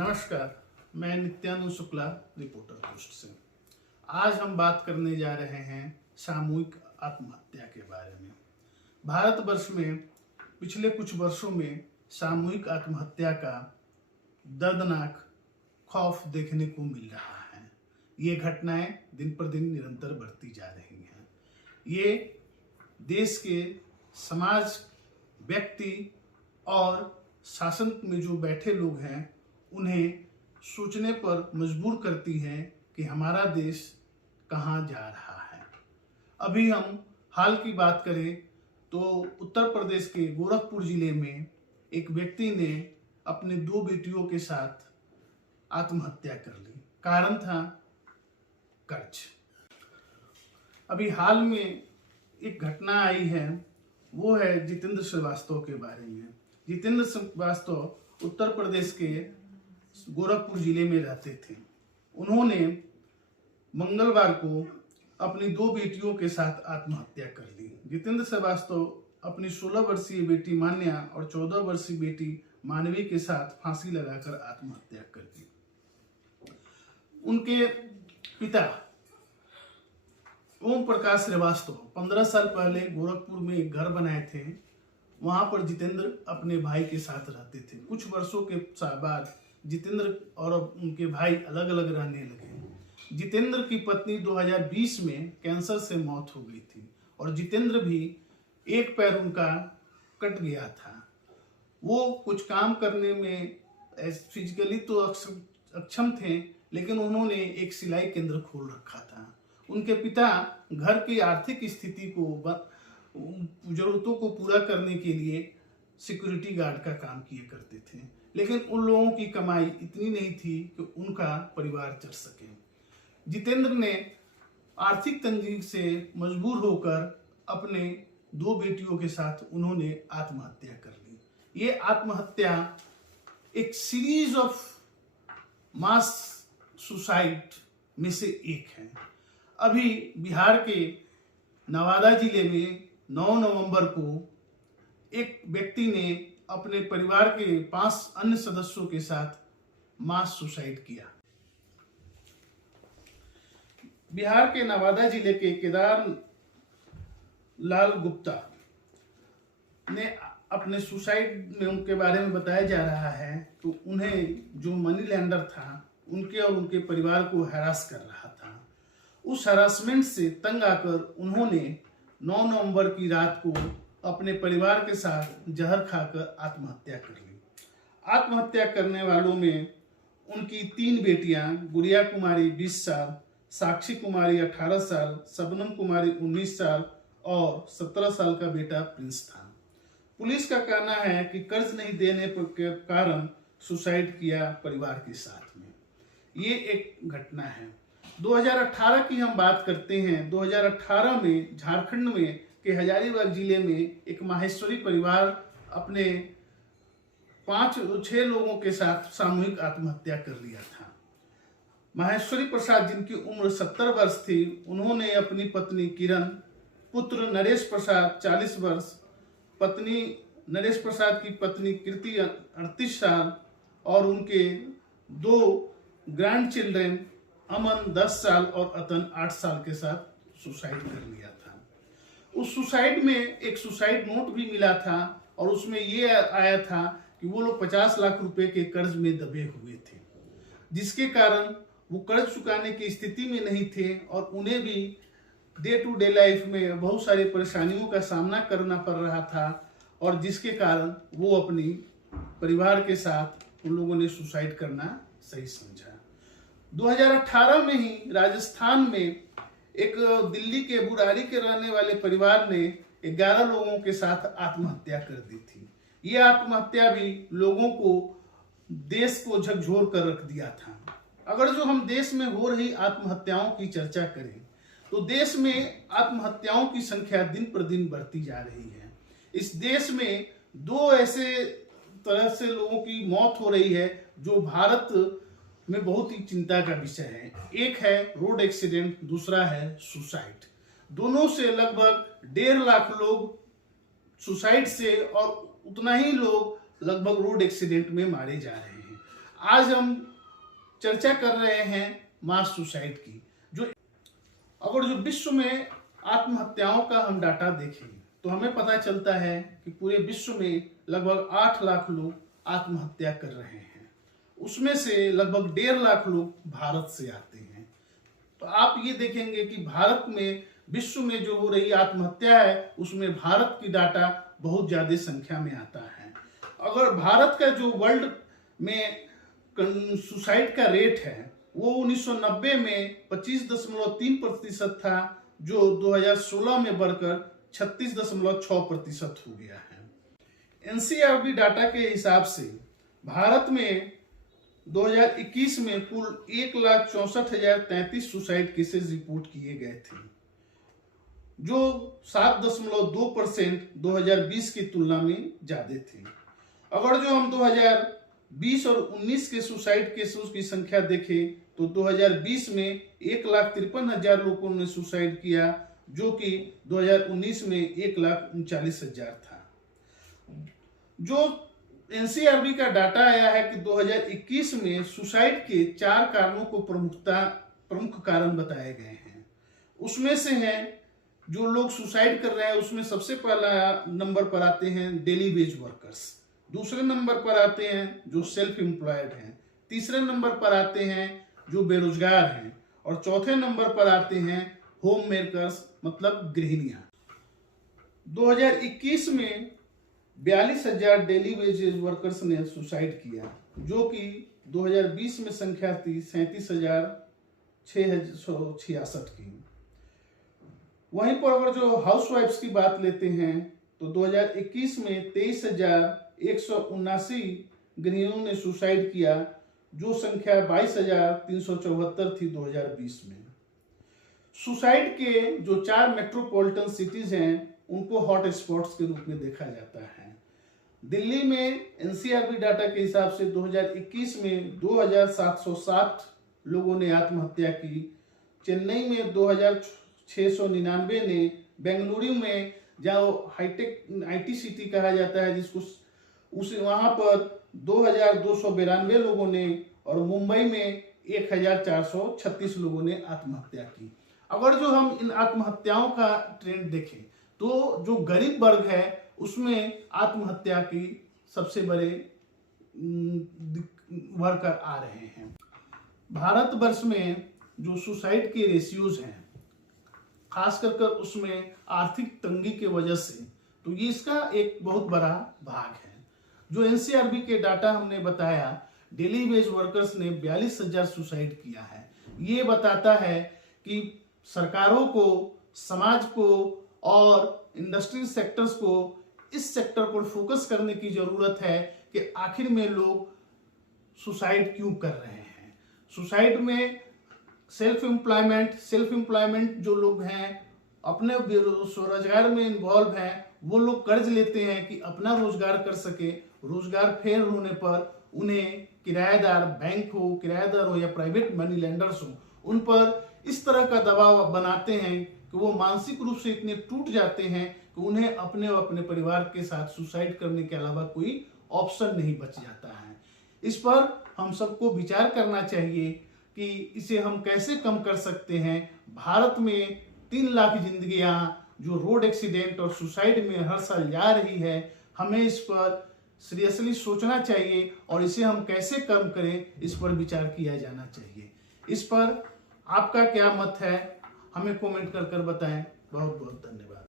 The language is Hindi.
नमस्कार, मैं नित्यानंद शुक्ला, रिपोर्टर पोस्ट से। आज हम बात करने जा रहे हैं सामूहिक आत्महत्या के बारे में। भारतवर्ष में पिछले कुछ वर्षों में सामूहिक आत्महत्या का दर्दनाक खौफ देखने को मिल रहा है। ये घटनाएं दिन पर दिन निरंतर बढ़ती जा रही हैं। ये देश के समाज, व्यक्ति और शासन में जो बैठे लोग हैं उन्हें सोचने पर मजबूर करती हैं कि हमारा देश कहाँ जा रहा है। अभी हम हाल की बात करें तो उत्तर प्रदेश के गोरखपुर जिले में एक व्यक्ति ने अपने 2 बेटियों के साथ आत्महत्या कर ली। कारण था कर्ज। अभी हाल में एक घटना आई है, वो है जितेंद्र श्रीवास्तव के बारे में। जितेंद्र श्रीवास्तव उत्तर प्रदेश के गोरखपुर जिले में रहते थे। उन्होंने मंगलवार को अपनी 2 बेटियों के साथ आत्महत्या कर ली। जितेंद्र श्रीवास्तव अपनी 16 वर्षीय बेटी मान्या और 14 वर्षीय बेटी मानवी के साथ फांसी लगाकर आत्महत्या कर दी। उनके पिता ओम प्रकाश श्रीवास्तव 15 साल पहले गोरखपुर में एक घर बनाए थे। वहां पर जितेंद्र अपने भाई के साथ रहते थे। कुछ वर्षों के बाद जितेंद्र और उनके भाई अलग अलग रहने लगे। जितेंद्र की पत्नी 2020 में कैंसर से मौत हो गई थी और जितेंद्र भी एक पैर उनका कट गया था। वो कुछ काम करने में फिजिकली तो अक्षम थे, लेकिन उन्होंने एक सिलाई केंद्र खोल रखा था। उनके पिता घर की आर्थिक स्थिति को, जरूरतों को पूरा करने के लिए सिक्योरिटी गार्ड का काम किए करते थे, लेकिन उन लोगों की कमाई इतनी नहीं थी कि उनका परिवार चल सके। जितेंद्र ने आर्थिक तंगी से मजबूर होकर अपने 2 बेटियों के साथ उन्होंने आत्महत्या कर ली। ये आत्महत्या एक सीरीज ऑफ मास सुसाइड में से एक है। अभी बिहार के नवादा जिले में 9 नवंबर को एक व्यक्ति ने अपने परिवार के 5 अन्य सदस्यों के साथ मास सुसाइड किया। बिहार के नवादा जिले के केदार लाल गुप्ता ने अपने सुसाइड में उनके बारे में बताया जा रहा है तो उन्हें जो मनी लैंडर था उनके और उनके परिवार को हैरास कर रहा था। उस हैरासमेंट से तंग आकर उन्होंने 9 नवंबर की रात को अपने परिवार के साथ जहर खाकर आत्महत्या कर ली। आत्महत्या करने वालों में उनकी 3 बेटियां गुड़िया कुमारी 20 साल, साक्षी कुमारी 18 साल, शबनम कुमारी 19 साल और 17 साल का बेटा प्रिंस था। पुलिस का कहना है कि कर्ज नहीं देने के कारण सुसाइड किया परिवार के साथ में। ये एक घटना है। 2018 की हम बात करते हैं। 2018 में झारखंड में के हजारीबाग जिले में एक माहेश्वरी परिवार अपने 5-6 लोगों के साथ सामूहिक आत्महत्या कर लिया था। माहेश्वरी प्रसाद, जिनकी उम्र 70 वर्ष थी, उन्होंने अपनी पत्नी किरण, पुत्र नरेश प्रसाद 40 वर्ष, पत्नी नरेश प्रसाद की पत्नी कीर्ति 38 साल और उनके 2 ग्रैंड चिल्ड्रेन अमन 10 साल और अतन 8 साल के साथ सुसाइड कर लिया था। उस सुसाइड में एक सुसाइड नोट भी मिला था और उसमें ये आया था कि वो लोग 50 लाख रुपए के कर्ज में दबे हुए थे, जिसके कारण वो कर्ज चुकाने की स्थिति में नहीं थे और उन्हें भी डे टू डे लाइफ में बहुत सारी परेशानियों का सामना करना पड़ रहा था और जिसके कारण वो अपनी परिवार के साथ उन लोगों ने सुसाइड करना सही समझा। 2018 में ही राजस्थान में एक दिल्ली के बुरारी के रहने वाले परिवार ने 11 लोगों के साथ आत्महत्या कर दी थी। ये आत्महत्या भी लोगों को, देश को झकझोर कर रख दिया था। अगर जो हम देश में हो रही आत्महत्याओं की चर्चा करें तो देश में आत्महत्याओं की संख्या दिन पर दिन बढ़ती जा रही है। इस देश में 2 ऐसे तरह से लोगों की मौत हो रही है जो भारत में बहुत ही चिंता का विषय है। एक है रोड एक्सीडेंट, दूसरा है सुसाइड। दोनों से लगभग 1.5 लाख लोग सुसाइड से और उतना ही लोग लगभग रोड एक्सीडेंट में मारे जा रहे हैं। आज हम चर्चा कर रहे हैं मास सुसाइड की। जो विश्व में आत्महत्याओं का हम डाटा देखें तो हमें पता चलता है कि पूरे विश्व में लगभग 8 लाख लोग आत्महत्या कर रहे हैं। उसमें से लगभग 1.5 लाख लोग भारत से आते हैं। तो आप ये देखेंगे कि भारत में विश्व में जो हो रही आत्महत्या है उसमें भारत की डाटा बहुत ज्यादा संख्या में आता है। अगर भारत का जो वर्ल्ड में सुसाइड का रेट है वो 1990 में 25.3% था, जो 2016 में बढ़कर 36.6% हो गया है। एनसीआरबी डाटा के हिसाब से भारत में 2021 में कुल 1,64,033 सुसाइड केसेस रिपोर्ट किए गए थे, जो 7.2% 2020 की तुलना में ज्यादा थे। अगर जो हम 2020 और 19 के सुसाइड केसेस की संख्या देखें तो 2020 में 1,53,000 लोगों ने सुसाइड किया, जो कि 2019 में 1,39,000 था। जो एनसीआरबी का डाटा आया है कि 2021 में सुसाइड के 4 कारणों को प्रमुख कारण बताए गए हैं। उसमें से है जो लोग सुसाइड कर रहे हैं उसमें सबसे पहला नंबर पर आते हैं डेली वेज वर्कर्स, दूसरे नंबर पर आते हैं जो सेल्फ एम्प्लॉयड हैं, तीसरे नंबर पर आते हैं जो बेरोजगार हैं और चौथे नंबर पर आते हैं होम मेकर्स मतलब गृहिणियां। 2021 में 42,000 डेली वेजेज वर्कर्स ने सुसाइड किया, जो कि 2020 में संख्या थी 37,666 की। वहीं पर अगर जो हाउसवाइफ्स की बात लेते हैं तो 2021 में 23,179 गृहिणियों ने सुसाइड किया, जो संख्या 22,374 थी 2020 में। सुसाइड के जो 4 मेट्रोपॉलिटन सिटीज हैं उनको हॉट स्पॉट्स के रूप में देखा जाता है। दिल्ली में एनसीआरबी डाटा के हिसाब से 2021 में 2,707 लोगों ने आत्महत्या की, चेन्नई में 2,699 ने, बेंगलुरु में जहाँ हाईटेक आईटी सिटी कहा जाता है जिसको उसे वहाँ पर 2,292 लोगों ने और मुंबई में 1,436 लोगों ने आत्महत्या की। अगर जो हम इन आत्महत्याओं का ट्रेंड देखें तो जो गरीब वर्ग है उसमें आत्महत्या की सबसे बड़े वर्कर आ रहे हैं। भारतवर्ष में जो सुसाइड के रेशियोज हैं खास कर उसमें आर्थिक तंगी के वजह से, तो ये इसका एक बहुत बड़ा भाग है। जो एनसीआरबी के डाटा हमने बताया, डेली वेज वर्कर्स ने 42,000 सुसाइड किया है। ये बताता है कि सरकारों को, समाज को और इंडस्ट्रियल सेक्टर्स को इस सेक्टर पर फोकस करने की जरूरत है कि आखिर में लोग सुसाइड क्यों कर रहे हैं। सुसाइड में सेल्फ एम्प्लॉयमेंट जो लोग हैं अपने स्वरोजगार में इन्वॉल्व हैं, वो लोग कर्ज लेते हैं कि अपना रोजगार कर सके। रोजगार फेल होने पर उन्हें किराएदार बैंक हो, किराएदार हो या प्राइवेट मनी लेंडर्स हो, उन पर इस तरह का दबाव बनाते हैं कि वो मानसिक रूप से इतने टूट जाते हैं कि उन्हें अपने और अपने परिवार के साथ सुसाइड करने के अलावा कोई ऑप्शन नहीं बच जाता है। इस पर हम सबको विचार करना चाहिए कि इसे हम कैसे कम कर सकते हैं। भारत में 3 लाख जिंदगियां जो रोड एक्सीडेंट और सुसाइड में हर साल जा रही है, हमें इस पर सीरियसली सोचना चाहिए और इसे हम कैसे कम करें इस पर विचार किया जाना चाहिए। इस पर आपका क्या मत है हमें कमेंट कर बताएं। बहुत बहुत धन्यवाद।